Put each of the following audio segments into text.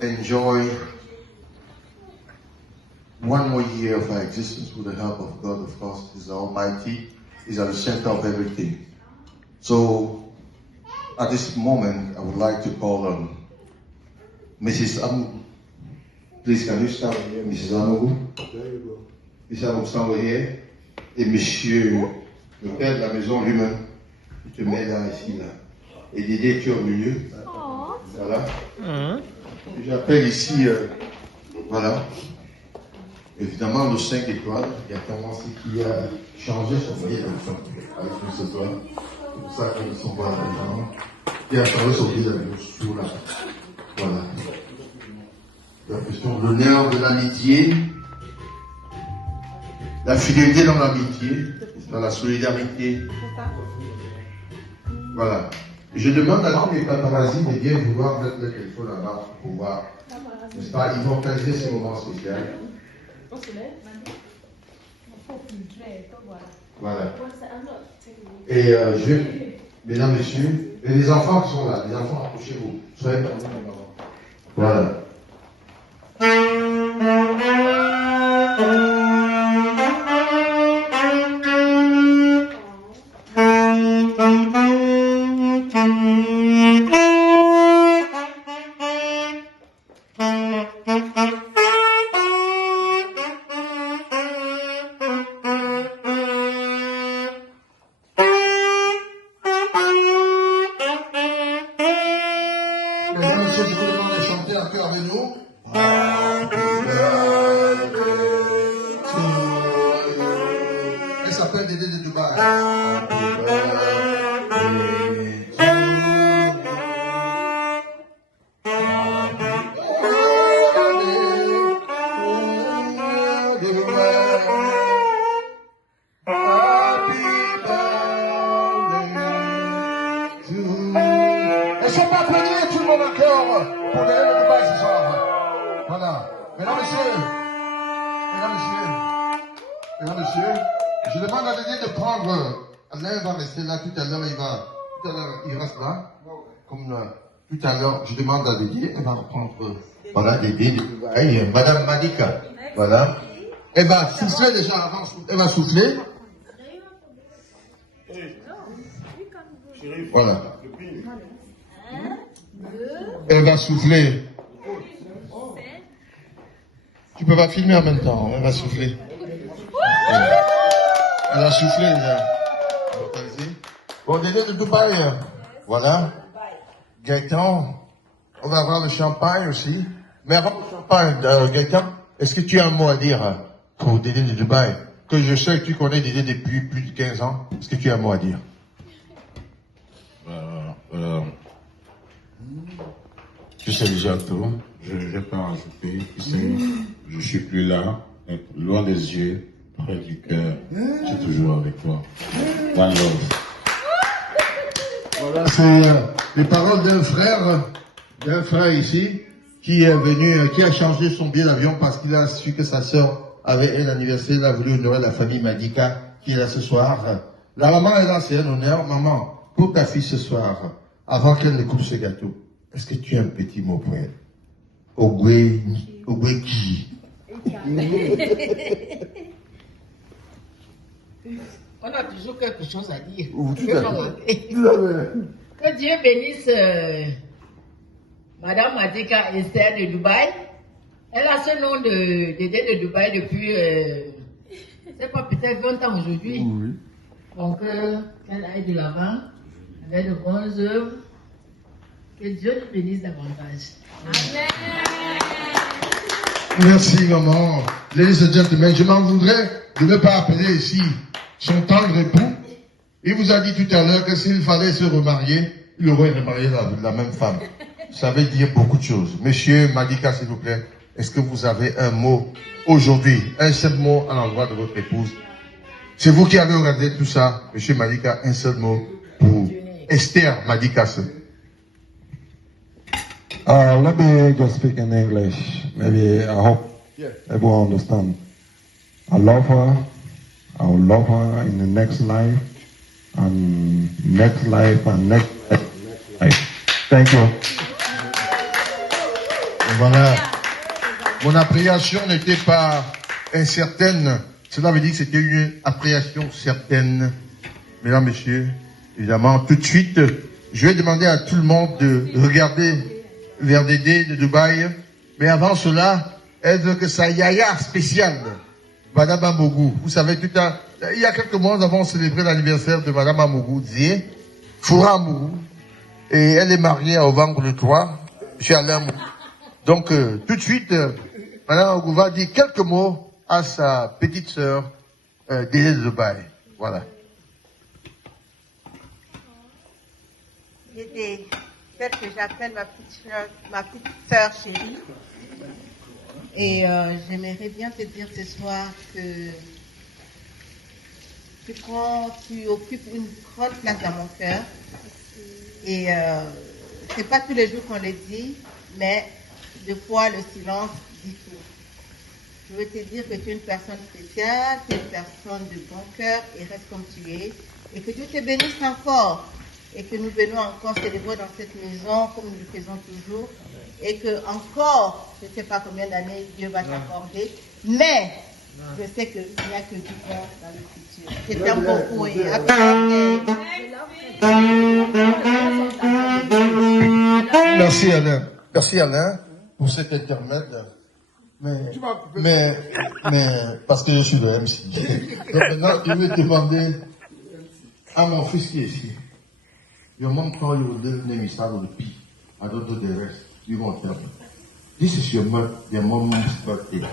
enjoy one more year of our existence with the help of God, of course. He's the Almighty. He's at the center of everything. So, at this moment, I would like to call on Mrs. Amu. Please, can you stand here, Mrs. Amu? There you go. Mrs. Amu, stand here. Et Monsieur, le père de la maison lui-même, tu te mets là, ici, là. Et Dédé, tu es au milieu. Voilà. J'appelle ici, voilà. Évidemment, le 5 étoiles, il y a tendance qui a changé son billet d'avion avec nous ce soir. C'est pour ça qu'ils ne sont pas là, les gens. Qui a changé son billet d'avion, tout là. Voilà. La question de l'honneur, de l'amitié, la fidélité dans l'amitié, dans la solidarité. Voilà. Je demande à tous les paparazzi de bien vouloir mettre le téléphone là-bas pour pouvoir, n'est-ce pas, immortaliser ces moments spéciaux. Voilà. Et mesdames, messieurs, et les enfants qui sont là, les enfants, approchez-vous. Soyez parmi nous. Voilà. Tout à l'heure, je demande à Dédé, elle va reprendre, voilà, Dédé, Madame Madika, voilà. Elle va souffler déjà avant, elle va souffler. Voilà. Elle va souffler. Tu peux pas filmer en même temps, elle va souffler. Elle va souffler déjà. Bon, Dédé de Dubaï, voilà. Gaëtan, on va avoir le champagne aussi. Mais avant le champagne, Gaëtan, est-ce que tu as un mot à dire pour Dédé de Dubaï? Que je sais que tu connais Dédé depuis plus de 15 ans. Est-ce que tu as un mot à dire? Tu sais déjà tout. Je ne vais pas rajouter. Tu sais, je suis plus là, loin des yeux, près du cœur. Je suis toujours avec toi. One love. Voilà, c'est les paroles d'un frère ici, qui est venu, qui a changé son billet d'avion parce qu'il a su que sa sœur avait un anniversaire, il a voulu honorer la famille Madika, qui est là ce soir. La maman est là, c'est un honneur. Maman, pour ta fille ce soir, avant qu'elle ne coupe ce gâteau, est-ce que tu as un petit mot pour elle? Ogweki. On a toujours quelque chose à dire. Que Dieu bénisse Madame Madika Esther de Dubaï. Elle a ce nom de Dédé de Dubaï depuis, c'est pas peut-être 20 ans aujourd'hui. Oui. Donc, qu'elle aille de l'avant avec de bonnes œuvres. Que Dieu nous bénisse davantage. Amen. Merci, maman. Ladies and gentlemen, je m'en voudrais de ne pas appeler ici son tendre époux. Il vous a dit tout à l'heure que s'il fallait se remarier, il aurait remarié la même femme. Ça veut dire beaucoup de choses. Monsieur Madika, s'il vous plaît, est-ce que vous avez un mot aujourd'hui, un seul mot à l'endroit de votre épouse? C'est vous qui avez regardé tout ça, Monsieur Madika, un seul mot pour Esther Madika. Let me just speak in English. Maybe I hope everyone understand. I love her. I will love her in the next life, and next life, and next life. Thank you. Voilà. Mon appréhension n'était pas incertaine. Cela veut dire que c'était une appréhension certaine. Mesdames, Messieurs, évidemment, tout de suite, je vais demander à tout le monde de regarder vers Dédé de Dubaï. Mais avant cela, elle veut que sa yaya spéciale, Madame Amougou. Vous savez, il y a quelques mois, nous avons célébré l'anniversaire de Madame Amougou, Zie, Foura Amougou. Et elle est mariée à Ovang le 3, M. Alain Amougou. Donc, tout de suite, Madame Amougou va dire quelques mots à sa petite sœur, Dédé de Dubaï. Voilà. Dédé, celle que j'appelle ma petite sœur chérie. Et j'aimerais bien te dire ce soir que tu occupes une grande place dans mon cœur. Et c'est pas tous les jours qu'on le dit, mais des fois le silence dit tout. Je veux te dire que tu es une personne spéciale, tu es une personne de bon cœur et reste comme tu es. Et que Dieu te bénisse encore. Et que nous venons encore célébrer dans cette maison comme nous le faisons toujours. Et que encore, je ne sais pas combien d'années Dieu va t'accorder, mais je sais qu'il n'y a que du bon dans le futur. Je t'aime beaucoup et à Merci Alain. Merci Alain pour cet intermède. Mais, parce que je suis le MC. Donc maintenant, je vais demander à mon fils qui est ici. Your mom called you the name is out of the P. I don't do the rest. You won't tell me. This is your mom's birthday.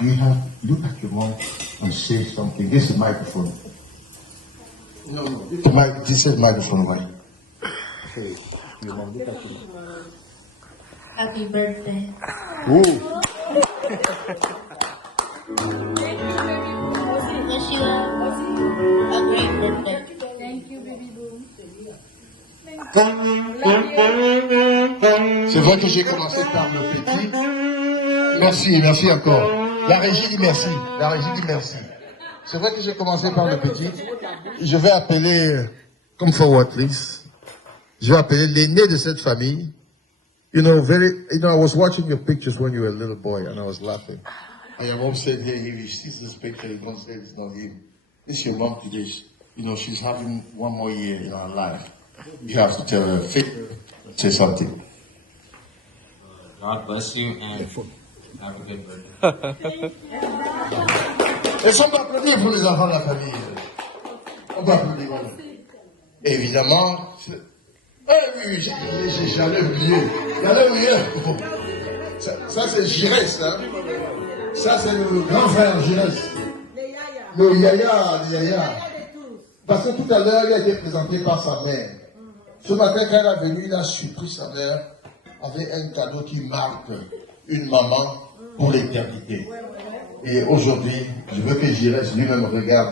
You have look at your mom and say something. This is microphone. No, this is microphone, right? Hey, your mom, look at you. Happy birthday. Ooh. Wish you a great birthday. Thank you, baby boo. C'est vrai que j'ai commencé par le petit. Merci encore. La régie dit merci. C'est vrai que j'ai commencé par le petit. Je vais appeler, come forward please. Je vais appeler l'aîné de cette famille. I was watching your pictures when you were a little boy and I was laughing. And your mom said, hey, if he sees this picture, he's going to say it's not him. It's your mom today. She's having one more year in her life. You have to tell her, say something. God bless you and have a good birthday. Est-ce qu'on peut applaudir pour les enfants de la famille? On peut applaudir. Évidemment. Oui, j'allais oublier. Ça c'est Giresse, hein? Ça c'est le grand frère Giresse. Le Yaya. Parce que tout à l'heure, il a été présenté par sa mère. Ce matin, quand elle est venue, il a surpris sa mère avec un cadeau qui marque une maman pour l'éternité. Et aujourd'hui, je veux que Giresse lui-même regarde